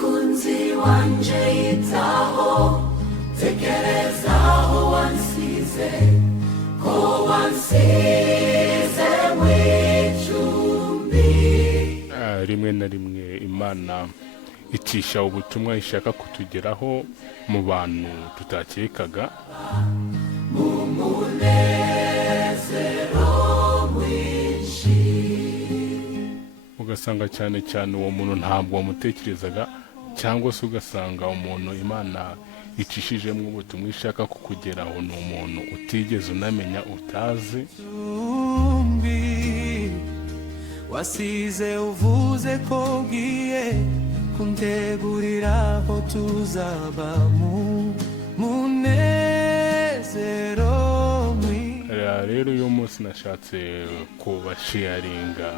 umukunzi wanje yitaho tekereza aho wansize ko wansize mw'icumbi. rimwe na rimwe Imana icisha ubutumwa ishaka kutugeraho mu bantu tutakekaga, mu munezero mwinshi. ugasanga cyane cyane uwo muntu ntabwo wamutekerezaga, cyangwa se ugasanga umuntu Imana icishijemo ubutumwa ishaka kukugeraho ni umuntu utigeze unamenya, utazi. Wasize uvuze ko ugiye kuntegurira aho tuzaba mu munezero mwinshi. Rero uyu munsi nashatse kubasharinga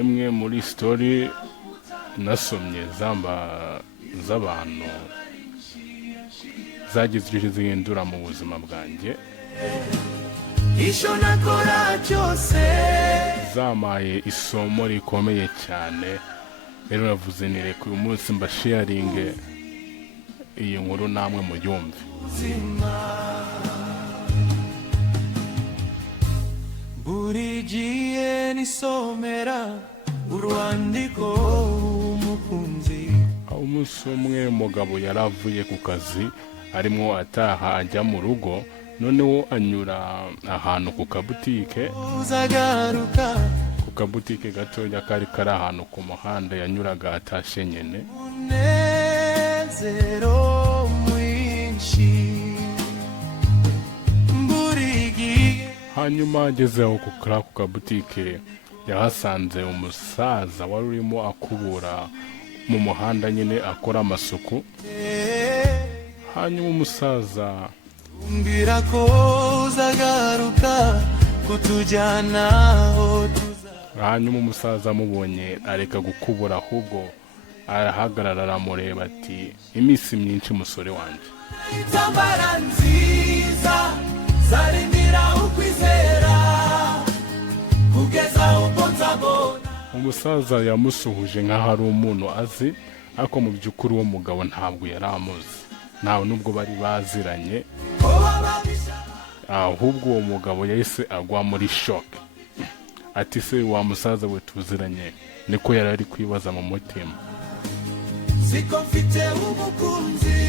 imwe muri story nasomye z'abantu zagize icyo zihindura mu buzima bwanjye, icyo nakora cyose zamaye isomo rikomeye cyane. Rero navuze ni reka uyu munsi mbasharinge iyi nkuru namwe muyumve. buri gihe nisomera urwandiko umukunzi. Umunsi umwe umugabo yaravuye ku kazi arimo ataha ajya mu rugo, noneho anyura ahantu ku kabutike gatoya kari ahantu ku muhanda yanyuraga atashe nyine. Munezero mwinshi hanyuma ageze aho ku kabutike yahasanze umusaza wari urimo akubura mu muhanda nyine akora amasuku. Hanyuma umusaza umbwira ko uzagaruka kutujyana aho hanyuma umusaza amubonye areka gukubura, ahubwo arahagarara aramureba ati iminsi myinshi musore wanjye. intambara nziza zarindira ukwizera kugeza ubwo nzabona. Umusaza yamusuhuje nk'aho ari umuntu azi, ariko mu by'ukuri uwo mugabo ntabwo yari amuzi, ntawe nubwo bari baziranye, ahubwo uwo mugabo yahise agwa muri shock. Ati se wa musaza we tuziranye? Niko yari ari kwibaza mu mutima. Siko mfite umukunzi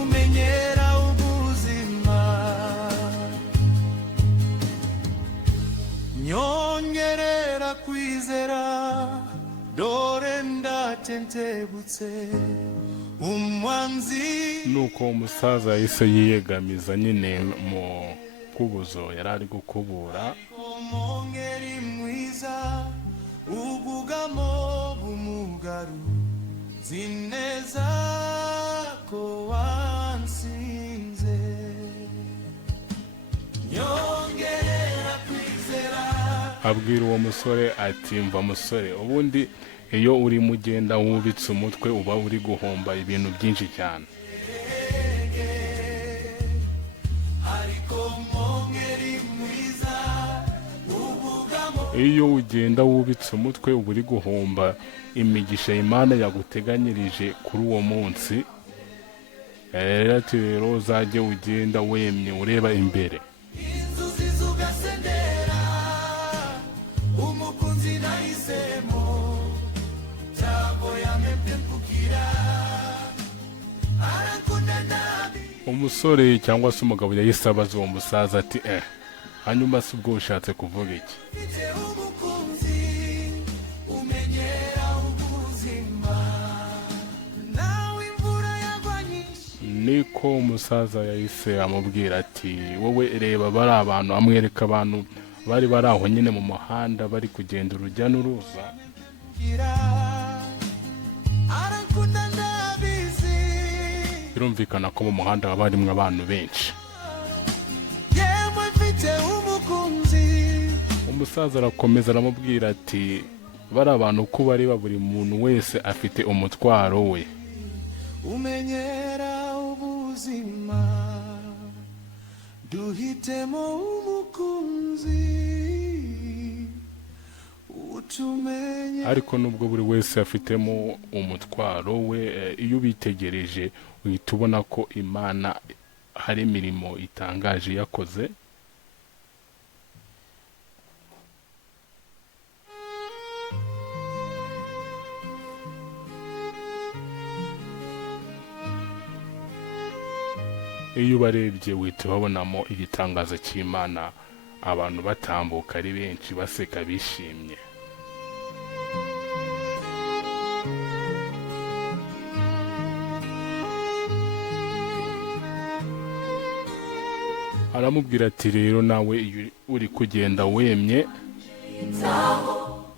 umenyera ubuzima, nyongerera kwizera dore ndatentebutse umwanzi. Nuko umusaza yahise yiyegamiza nyine mu kubuzo yari ari gukubura. Umwongeri mwiza ubugamo bumugaru zineza ko wansinze, nyongerera kwizera. Abwira uwo musore ati mva musore, ubundi iyo urimo ugenda wubitse umutwe uba uri guhomba ibintu byinshi cyane. Iyo ugenda wubitse umutwe uba uri guhomba imigisha Imana yaguteganyirije kuri uwo munsi. Rero ati rero uzajye ugenda wemye ureba imbere. Inzuzi zugasendera umukunzi nahisemo cyabo yamepye kugira arakunda nabi. Umusore cyangwa se umugabo yahise abaza uwo musaza ati hanyuma si ubwo ushatse kuvuga iki? Niko umusaza yahise amubwira ati wowe reba bari abantu, amwereka abantu bari aho nyine mu muhanda bari kugenda urujya n'uruza. Birumvikana ko mu muhanda haba harimo abantu benshi. Umusaza arakomeza aramubwira ati bari abantu uko bari buri muntu wese afite umutwaro we. Umenyera ubuzima duhitemo umukunzi utumenye ariko nubwo buri wese afitemo umutwaro we, iyo ubitegereje uhita ubona ko Imana hari imirimo itangaje yakoze. Iyo ubarebye uhita babonamo igitangaza cy'Imana, abantu batambuka ari benshi baseka bishimye. Aramubwira ati rero nawe iyo uri kugenda wemye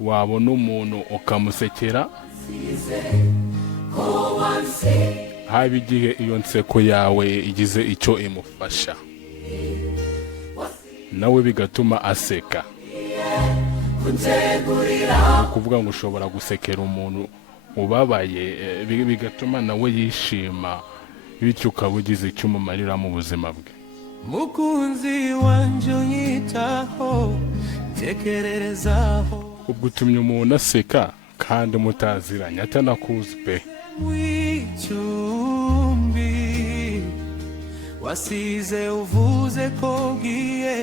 wabona umuntu ukamusekera, haba igihe iyo nseko yawe igize icyo imufasha nawe bigatuma aseka. Kuvuga ngo ushobora gusekera umuntu ubabaye, bigatuma nawe yishima, bityo ukaba ugize icyo umumarira mu buzima bwe. mukunzi wanje unyitaho tekererezaho Ubwo utumye umuntu aseka kandi mutaziranye atanakuzi pe. w'icyumbi wasize uvuze ko ugiye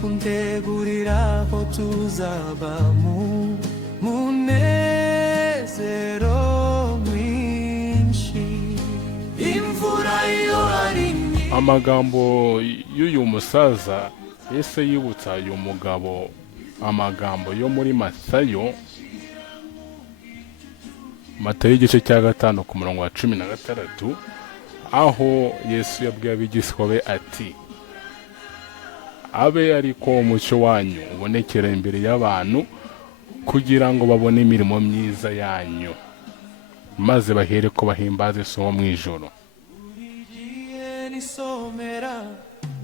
kuntegurira aho tuzaba mu munezero mwinshi. Imvura iyo ari Amagambo y'uyu musaza Yesu yibutsa uyu mugabo amagambo yo muri Matayo igice cya 5 ku murongo wa 16, aho Yesu yabwiye abigishwa be ati abe ariko umucyo wanyu ubonekera imbere y'abantu kugira ngo babone imirimo myiza yanyu, maze bahere ko bahimbaze So wo mu ijoro. igihe nisomera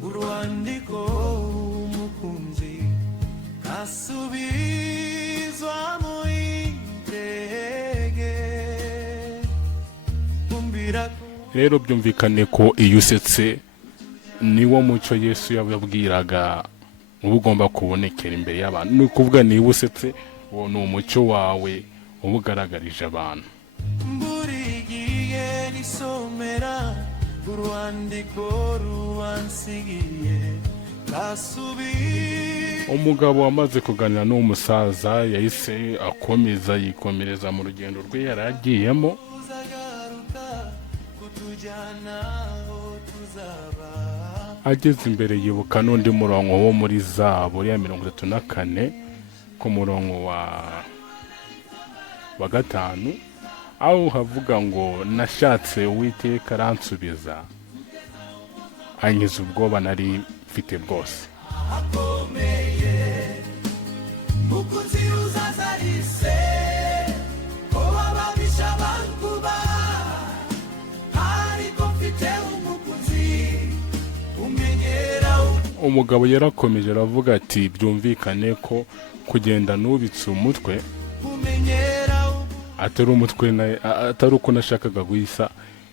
urwandiko umukunzi asubizwa mu intege umbira Rero byumvikane ko iyo usetse niwo mucyo Yesu yababwiraga uba ugomba kubonekera imbere y'abantu. Ni ukuvuga niba usetse uwo ni umucyo wawe uba ugaragarije abantu. buri gihe nisomera urwandiko ruwansigiye asubizwa Umugabo wamaze kuganira n'uwo musaza yahise akomeza yikomereza mu rugendo rwe yari agiyemo. uzagaruka kutujyana aho tuzaba. Ageze imbere yibuka n'undi murongo wo muri Zaburi ya 34 ku murongo wa 5, aho havuga ngo nashatse Uwiteka aransubiza ankiza ubwoba nari mfite bwose. mukunzi uzazarise ko bababisha bankuba ariko mfite umukunzi umenyera Umugabo yarakomeje aravuga ati byumvikane ko kugenda nubitse umutwe umenyera atari uko nashakaga guhisa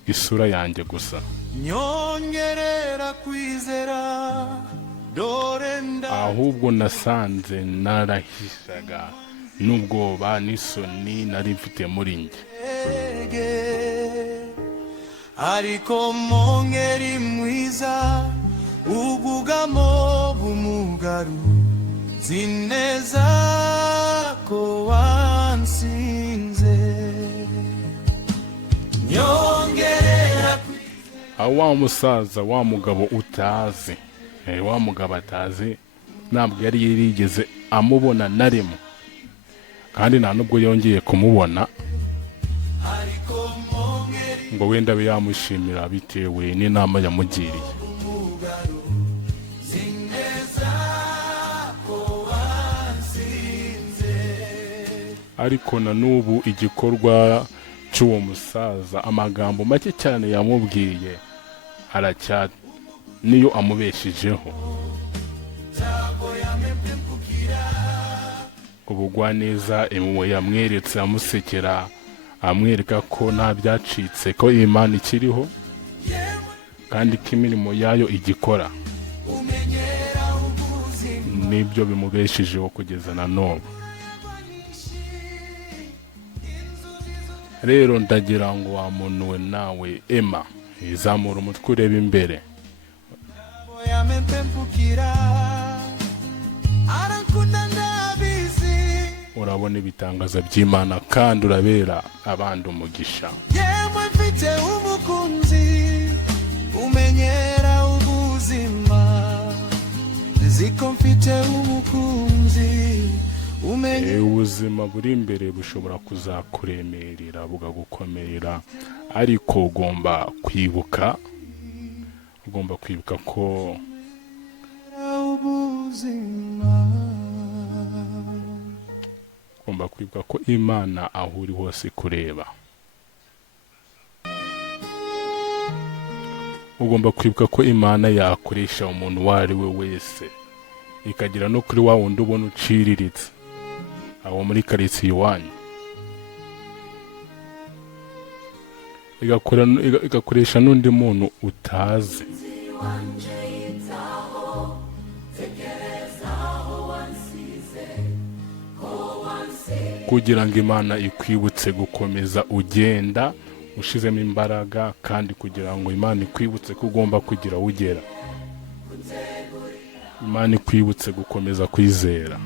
isura yanjye gusa, nyongerera kwizera dore ahubwo nasanze narahishaga n'ubwoba n'isoni nari mfite muri njye. ndege ariko mongeri mwiza ubugamo bumugaru zineza ko wansinze nyongerera Wa musaza wa mugabo utazi, wa mugabo atazi ntabwo yari yarigeze amubona na rimwe, kandi nta nubwo yongeye kumubona ariko mongeri ngo wenda abe yamushimira bitewe n'inama yamugiriye. zineza ko wansinze. Ariko na n'ubu igikorwa cy'uwo musaza, amagambo make cyane yamubwiye niyo amubeshijeho. Ubugwaneza impuhwe yamweretse amusekera, amwereka ko nta byacitse, ko Imana ikiriho kandi ko imirimo yayo igikora, nibyo bimubeshijeho kugeza na n'ubu. rero ndagira ngo wa muntu we nawe Emma izamura umutwe ureba imbere. yamempempukira arankunda ndabizi Urabona ibitangaza by'Imana kandi urabera abandi umugisha. yemwe mfite umukunzi umenyera ubuzima ziko mfite umukunzi ubuzima buri imbere bushobora kuzakuremerera bugagukomerera, ariko ugomba kwibuka ko Imana aho uri hose kureba. Ugomba kwibuka ko Imana yakoresha umuntu uwo ari we wese, ikagera no kuri wa wundi ubona uciriritse aho muri karitsiye iwanyu, igakoresha n'undi muntu utazi kugira ngo Imana ikwibutse gukomeza ugenda ushizemo imbaraga, kandi kugira ngo Imana ikwibutse ko ugomba kugira ugera. Imana ikwibutse gukomeza kwizera,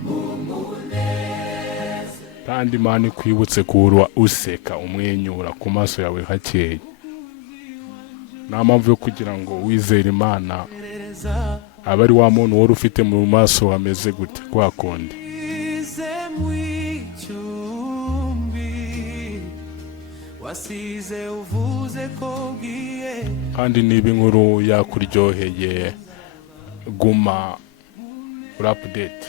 kandi Imana ikwibutse kuba useka umwenyura ku maso yawe hakeye. nta mpamvu yo kugira ngo wizere Imana aba ari wa muntu wari ufite mu maso hameze gute kwa kundi. wasize uvuze ko bwiye kandi niba inkuru yakuryoheye guma uri update,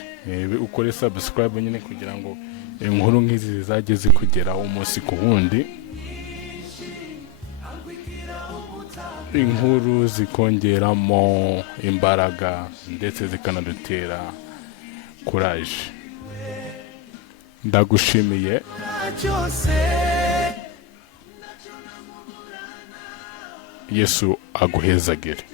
ukore subscribe nyine kugira ngo inkuru nk'izi zizajye zikugeraho umunsi ku wundi, inkuru zikongeramo imbaraga ndetse zikanadutera courage. Ndagushimiye. Yesu aguhezagire.